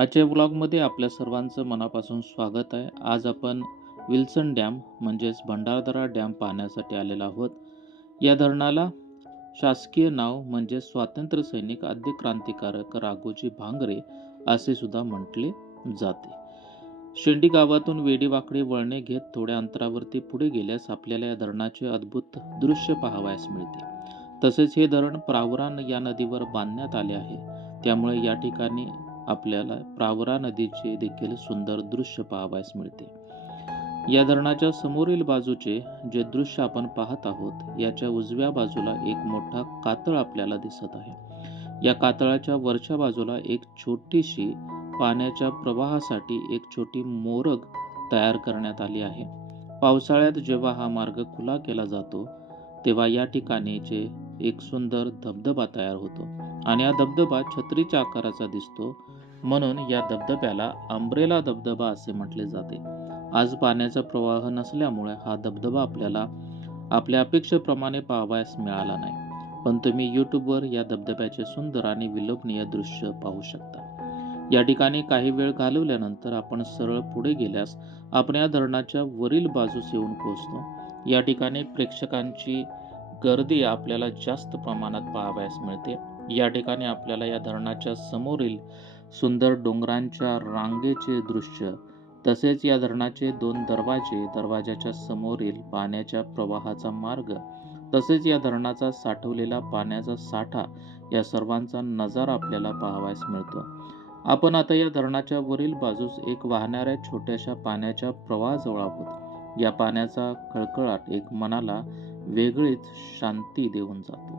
आजच्या व्लॉगमध्ये आपल्या सर्वांचं मनापासून स्वागत आहे. आज आपण विल्सन डॅम म्हणजेच भंडारदरा डॅम पाहण्यासाठी आलेलो आहोत. या धरणाला शासकीय नाव म्हणजे स्वातंत्र्य सैनिक आद्य क्रांतिकारक राघोजी भांगरे असे सुद्धा म्हटले जाते. शेंडी गावातून वेडीवाकडी वळणे घेत थोड्या अंतरावरती पुढे गेल्यास आपल्याला या धरणाचे अद्भुत दृश्य पाहावयास मिळते. तसेच हे धरण प्रावरा या नदीवर बांधण्यात आले आहे. त्यामुळे या ठिकाणी आपल्याला प्रावरा नदीचे देखील सुंदर दृश्य पाहावयास मिळते. या धरणाच्या समोरील बाजूचे जे दृश्य आपण पाहत आहोत, याच्या उजव्या बाजूला एक मोठा कातळ आपल्याला दिसत आहे. या कातळाच्या वरच्या बाजूला एक छोटीशी पाण्याच्या प्रवाहासाठी एक छोटी मोरग तयार करण्यात आली आहे. पावसाळ्यात जेव्हा हा मार्ग खुला केला जातो, तेव्हा या ठिकाणीचे एक सुंदर धबधबा तयार होतो आणि हा धबधबा छत्रीच्या आकाराचा दिसतो, म्हणून या धबधब्याला अंब्रेला धबधबा असे म्हटले जाते. आज पाण्याचा प्रवाह नसल्यामुळे हा धबधबा आपल्याला आपल्या अपेक्षेप्रमाणे पाहावयास मिळाला नाही, पण तुम्ही यूट्यूबवर या धबधब्याचे सुंदर आणि विलोभनीय दृश्य पाहू शकता. या ठिकाणी काही वेळ घालवल्यानंतर आपण सरळ पुढे गेल्यास आपण या धरणाच्या वरील बाजूस येऊन पोहोचतो. या ठिकाणी प्रेक्षकांची गर्दी आपल्याला जास्त प्रमाणात पाहावयास मिळते. या ठिकाणी आपल्याला या धरणाच्या समोरील सुंदर डोंगरांच्या रांगेचे दृश्य, तसेच या धरणाचे 2 दरवाजे, दरवाजाच्या समोरील पाण्याच्या प्रवाहाचा मार्ग, तसेच या धरणाचा साठवलेला पाण्याचा साठा, या सर्वांचा नजारा आपल्याला पाहावयास मिळतो. आपण आता या धरणाच्या वरील बाजूस एक वाहणाऱ्या छोट्याशा पाण्याच्या प्रवाहाजवळ आहोत. या पाण्याचा खळखळाट एक मनाला वेगळीच शांती देऊन जातो.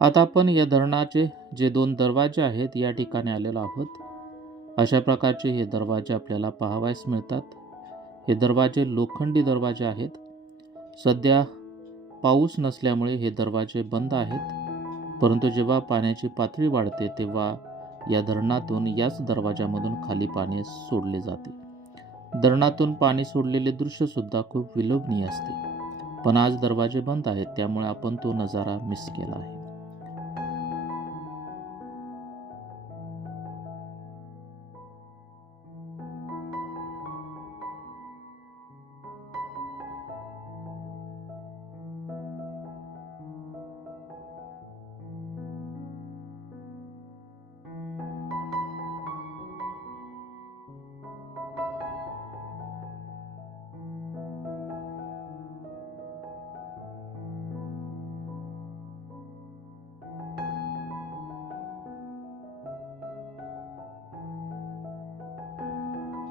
आता आपण या धरणाचे जे 2 दरवाजे आहेत या ठिकाणी आलेलो आहोत. अशा प्रकारचे हे दरवाजे आपल्याला पाहावयास मिळतात. हे दरवाजे लोखंडी दरवाजे आहेत. सध्या पाऊस नसल्यामुळे हे दरवाजे बंद आहेत, परंतु जेव्हा पाण्याची पातळी वाढते तेव्हा या धरणातून याच दरवाजामधून खाली पाणी सोडले जाते. धरणातून पाणी सोडलेले दृश्य सुद्धा खूप विलोभनीय असते, पण आज दरवाजे बंद आहेत, त्यामुळे आपण तो नजारा मिस केला आहे.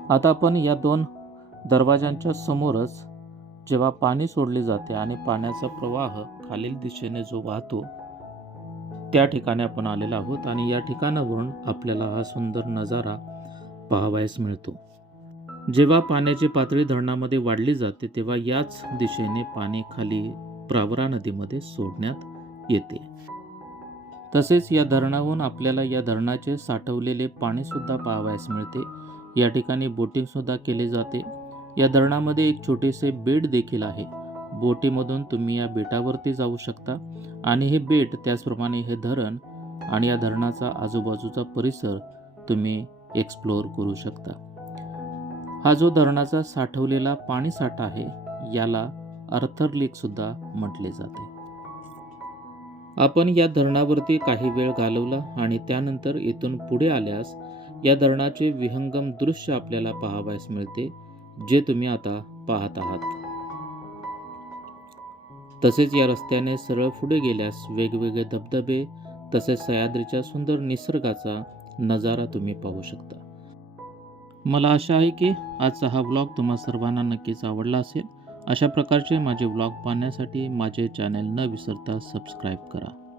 आता आपण या 2 दरवाजांच्या समोरच जेव्हा पाणी सोडले जाते आणि पाण्याचा प्रवाह खालील दिशेने जो वाहतो, त्या ठिकाणी आपण आलेलो आहोत आणि या ठिकाणावरून आपल्याला हा सुंदर नजारा पाहावयास मिळतो. जेव्हा पाण्याची पातळी धरणामध्ये वाढली जाते तेव्हा याच दिशेने पाणी खाली प्रावरा नदीमध्ये सोडण्यात येते. तसेच या धरणाहून आपल्याला या धरणाचे साठवलेले पाणी सुद्धा पाहावयास मिळते. या ठिकाणी बोटिंग सुद्धा केले जाते. या धरणामध्ये एक छोटेसे बेट देखील आहे. बोटीमधून तुम्ही या बेटावरती जाऊ शकता आणि हे बेट, त्याचप्रमाणे हे धरण आणि या धरणाचा आजूबाजूचा परिसर तुम्ही एक्सप्लोअर करू शकता. हा जो धरणाचा साठवलेला पाणीसाठा आहे याला आर्थर लेकसुद्धा म्हटले जाते. आपण या धरणावरती काही वेळ घालवला आणि त्यानंतर इथून पुढे आल्यास या धरणाचे विहंगम दृश्य आपल्याला पाहावयास मिळते, जे तुम्ही आता पाहत आहात. तसेच या रस्त्याने सरळ पुढे गेल्यास वेगवेगळे धबधबे तसेच सह्याद्रीच्या सुंदर निसर्गाचा नजारा तुम्ही पाहू शकता. मला आशा आहे की आजचा हा व्लॉग तुम्हा सर्वांना नक्कीच आवडला असेल. अशा प्रकारचे माझे व्लॉग पाहण्यासाठी माझे चॅनल न विसरता सबस्क्राईब करा.